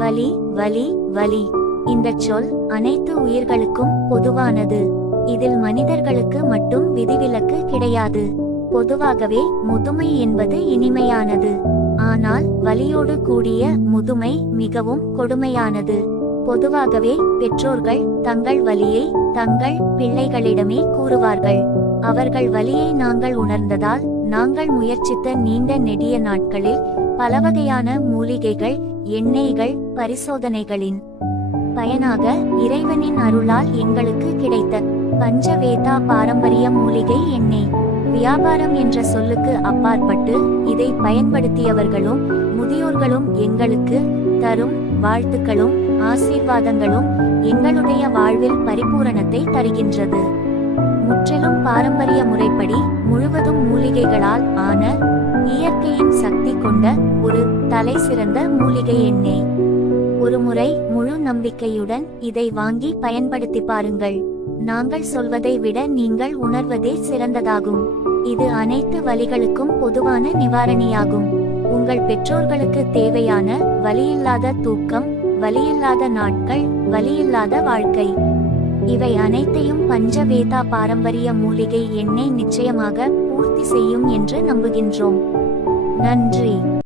வலி வலி வலி இந்தச் சொல் அனைத்து உயிர்களுக்கும் பொதுவானது. இதில் மனிதர்களுக்கு மட்டும் விதிவிலக்கு கிடையாது. பொதுவாகவே முதுமை என்பது இனிமையானது. ஆனால் வலியோடு கூடிய முதுமை மிகவும் கொடுமையானது. பொதுவாகவே பெற்றோர்கள் தங்கள் வலியை தங்கள் பிள்ளைகளிடமே கூறுவார்கள். அவர்கள் வலியை நாங்கள் உணர்ந்ததால் நாங்கள் முயற்சித்த நீண்ட நெடிய நாட்களில் பலவகையான மூலிகைகள், எண்ணெய்கள், பரிசோதனைகளின் பயனாக இறைவனின் அருளால் எங்களுக்கு கிடைத்த பஞ்சவேதா பாரம்பரிய மூலிகை எண்ணெய். வியாபாரம் என்ற சொல்லுக்கு அப்பாற்பட்டு இதை பயன்படுத்தியவர்களும் முதியோர்களும் எங்களுக்கு தரும் வாழ்த்துக்களும் ஆசீர்வாதங்களும் எங்களுடைய வாழ்வில் பரிபூரணத்தை தருகின்றது. முற்றிலும் பாரம்பரிய முறைப்படி முழுவதும் மூலிகைகளால் ஆன இயற்கையின் சக்தி கொண்ட ஒரு தலை சிறந்த மூலிகை எண்ணெய். ஒருமுறை முழு நம்பிக்கையுடன் இதை வாங்கி பயன்படுத்தி பாருங்கள். நாங்கள் சொல்வதை விட நீங்கள் உணர்வதே சிறந்ததாகும். இது அனைத்து வலிகளுக்கும் பொதுவான நிவாரணியாகும். உங்கள் பெற்றோர்களுக்கு தேவையான வலியில்லாத தூக்கம், வலியில்லாத நாட்கள், வலியில்லாத வாழ்க்கை, இவை அனைத்தையும் பஞ்சவேதா பாரம்பரிய மூலிகை எண்ணெய் நிச்சயமாக பூர்த்தி செய்யும் என்று நம்புகின்றோம். நன்றி.